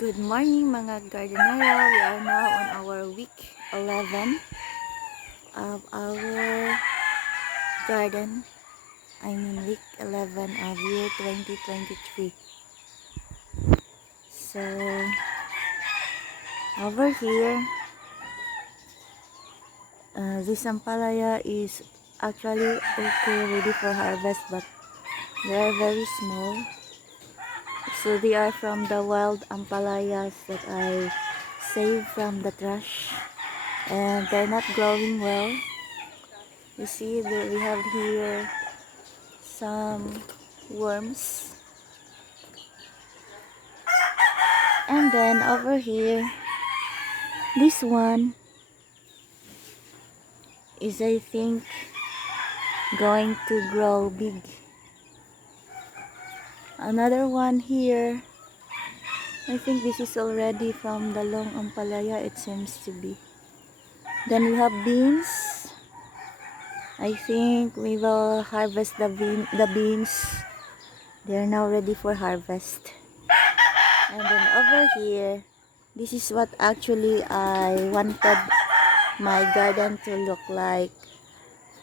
Good morning mga gardenero. We are now on our week 11 of our garden. Week 11 of year 2023. So, over here, this ampalaya is actually okay, ready for harvest, but they are very small. So they are from the wild ampalayas that I saved from the trash, and they're not growing well. You see that we have here some worms, and then over here this one is, I think, going to grow big. Another one here, I think this is already from the long ampalaya, it seems to be. Then we have beans. I think we will harvest the beans. They are now ready for harvest. And then over here, this is what actually I wanted my garden to look like,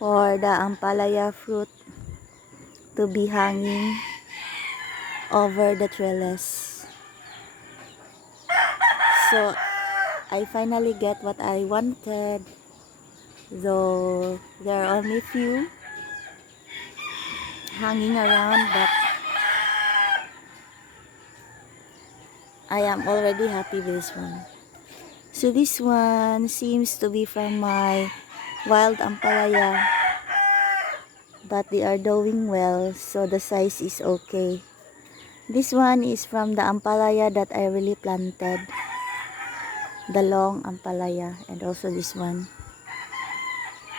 for the ampalaya fruit to be hanging over the trellis. So I finally get what I wanted, though there are only few hanging around, but I am already happy with this one. So this one seems to be from my wild ampalaya, but they are doing well, so the size is okay. This one is from the ampalaya that I really planted, the long ampalaya, and also this one.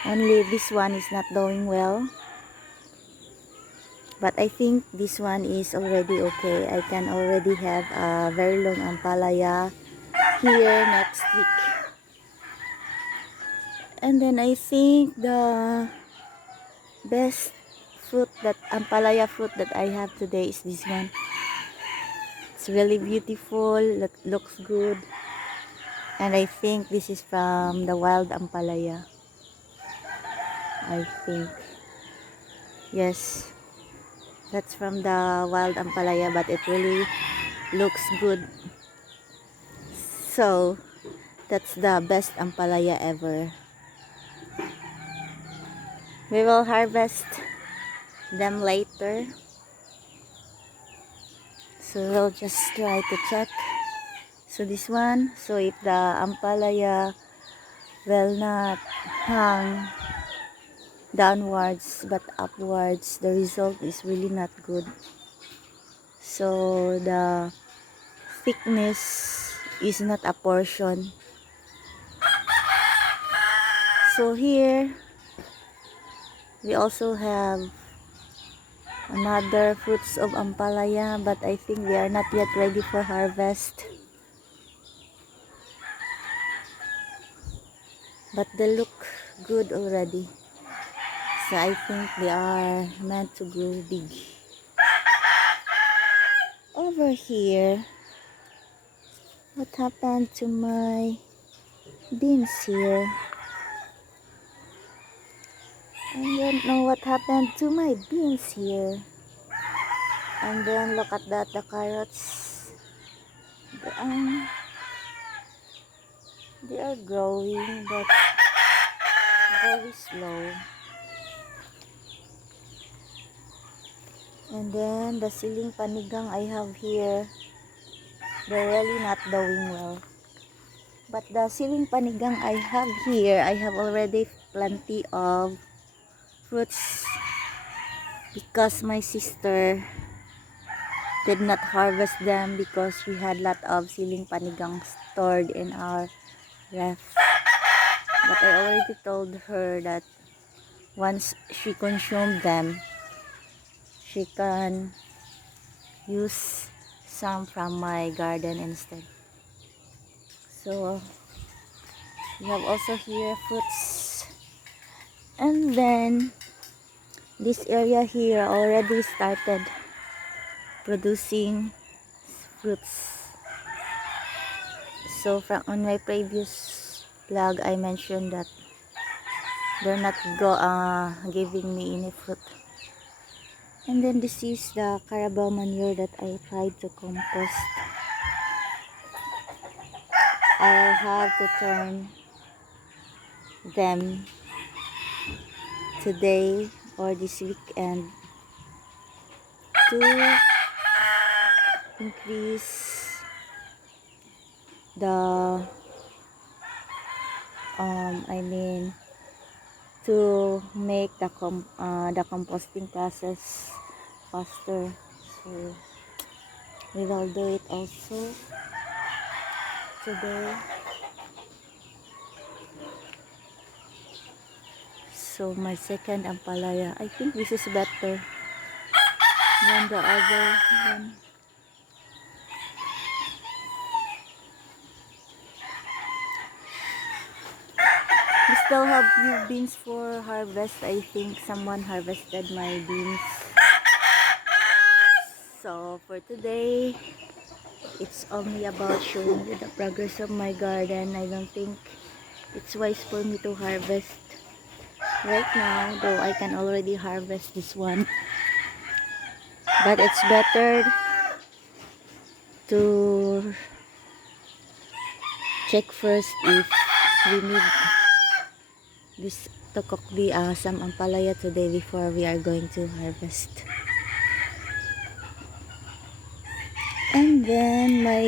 Only this one is not doing well, but I think this one is already okay. I can already have a very long ampalaya here next week. And then I think the best fruit, that ampalaya fruit that I have today, is this one. It's really beautiful, looks good, and I think this is from the wild ampalaya. I think, yes, that's from the wild ampalaya, but it really looks good. So that's the best ampalaya ever. We will harvest them later, so we'll just try to check. So this one, so if the ampalaya will not hang downwards but upwards, the result is really not good. So the thickness is not a portion. So here we also have another fruits of ampalaya, but I think they are not yet ready for harvest, but they look good already. So I think they are meant to grow big. Over here, what happened to my beans here? I don't know what happened to my beans here. And then look at that, the carrots. They are growing, but very slow. And then the siling panigang I have here, they're really not doing well. But the siling panigang I have here, I have already plenty of fruits, because my sister did not harvest them because she had a lot of siling panigang stored in our ref. But I already told her that once she consumed them, she can use some from my garden instead. So we have also here fruits, and then this area here already started producing fruits. So from on my previous vlog, I mentioned that they're not giving me any fruit. And then this is the carabao manure that I tried to compost. I'll have to turn them today or this weekend to increase the to make the composting process faster. So we will do it also today. So my second ampalaya, I think this is better than the other one. We still have few beans for harvest. I think someone harvested my beans. So for today, it's only about showing you the progress of my garden. I don't think it's wise for me to harvest right now, though I can already harvest this one. But it's better to check first if we need this to cook the some ampalaya today before we are going to harvest. And then my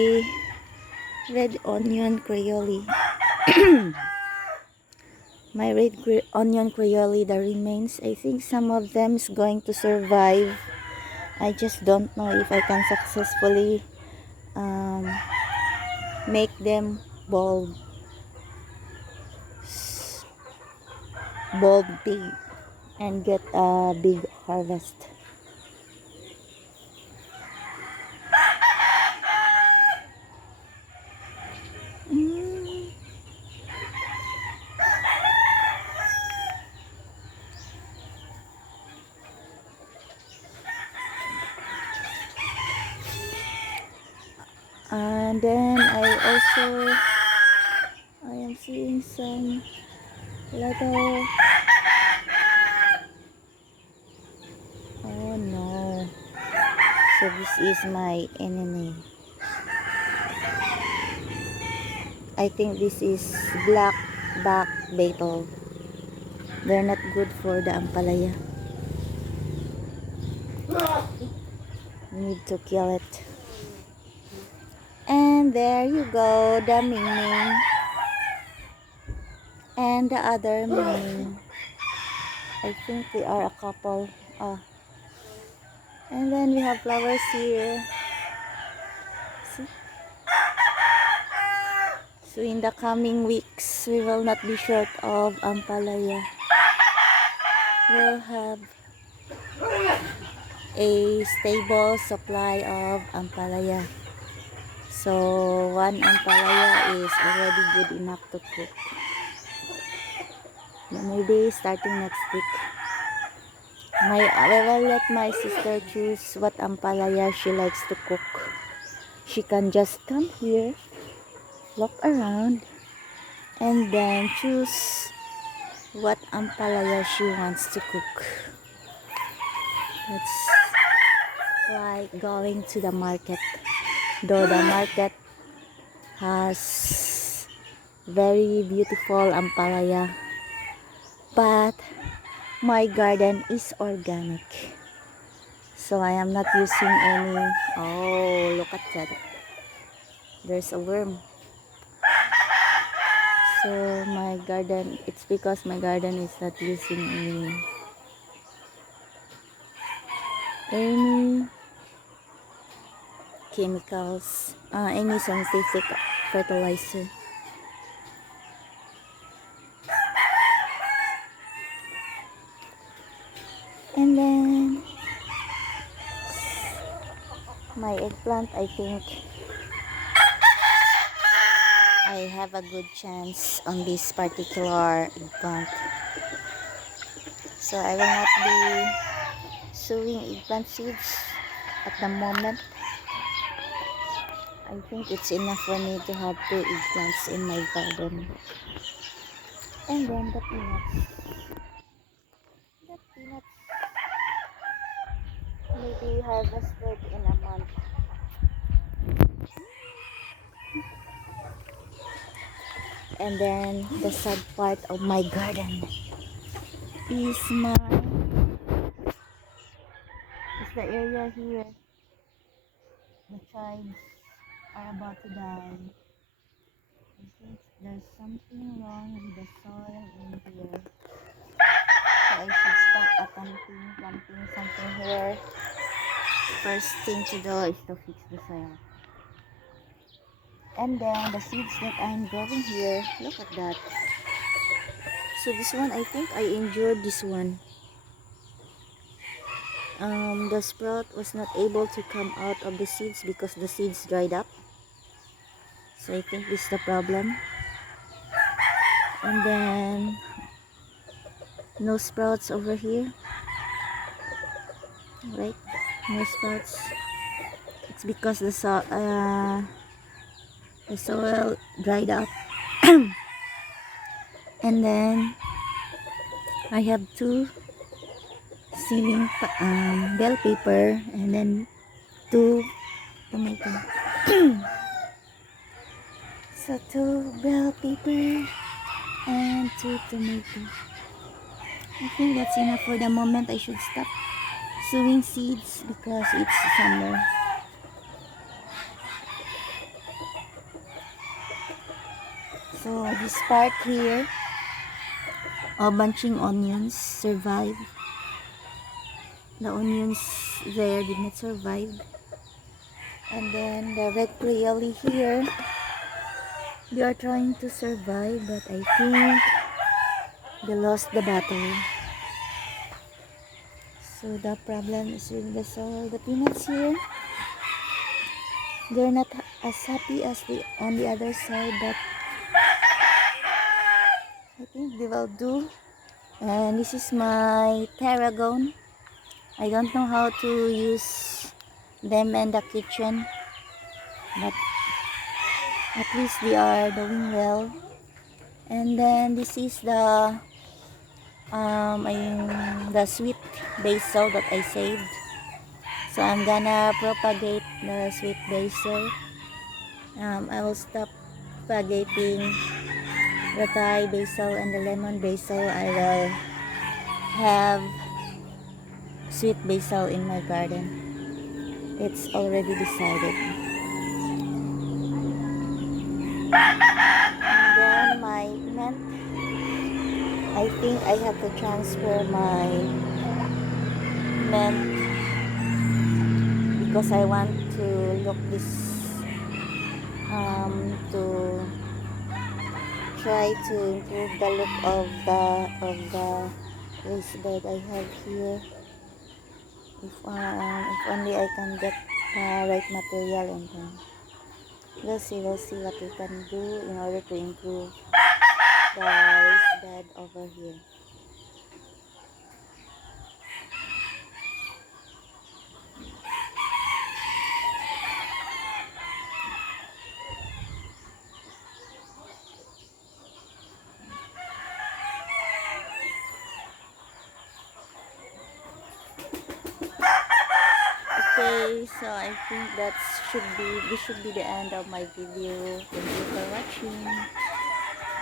red onion creole. My red onion creole, the remains, I think some of them is going to survive. I just don't know if I can successfully make them bulb big and get a big harvest. And then I am seeing some little, oh no, so this is my enemy. I think this is black back beetle. They're not good for the ampalaya. We need to kill it. And there you go, the Ming Ming and the other Ming. I think they are a couple. And then we have flowers here. See? So in the coming weeks, we will not be short of ampalaya. We'll have a stable supply of ampalaya. So one ampalaya is already good enough to cook. Maybe starting next week, I will let my sister choose what ampalaya she likes to cook. She can just come here, look around, and then choose what ampalaya she wants to cook. It's like going to the market, though the market has very beautiful ampalaya, but my garden is organic, so I am not using any. Oh, look at that, there's a worm. So my garden, it's because my garden is not using any chemicals, any synthetic fertilizer. And then my eggplant, I think I have a good chance on this particular eggplant. So I will not be sowing eggplant seeds at the moment. I think it's enough for me to have 2 eggplants in my garden. And then the peanuts. The peanuts may be harvested in a month. And then the sad part of my garden is the area here. The chives are about to die. I think there's something wrong with the soil in here. So I should stop planting something here. First thing to do is to fix the soil. And then the seeds that I'm growing here, look at that. So this one, I think I enjoyed this one. The sprout was not able to come out of the seeds because the seeds dried up. So I think this is the problem. And then no sprouts over here. Right? No sprouts. It's because the soil dried up. And then I have 2 ceiling bell paper and then 2 tomato. So 2 bell paper and 2 tomato. I think that's enough for the moment. I should stop sowing seeds because it's summer. So this part here of bunching onions survived. The onions there did not survive. And then the red clearly here, they are trying to survive, but I think they lost the battle. So the problem is with the soil. The peanuts here, they're not as happy as on the other side, but I think they will do. And this is my tarragon. I don't know how to use them in the kitchen, but at least they are doing well. And then this is the sweet basil that I saved. So I'm gonna propagate the sweet basil. I will stop propagating the Thai basil and the lemon basil. I will have sweet basil in my garden. It's already decided. And then my mint, I think I have to transfer my mint because I want to look this to try to improve the look of the raised bed I have here. If only I can get the right material, and then we'll see what we can do in order to improve the raised bed over here. Okay, so I think this should be the end of my video. Thank you for watching.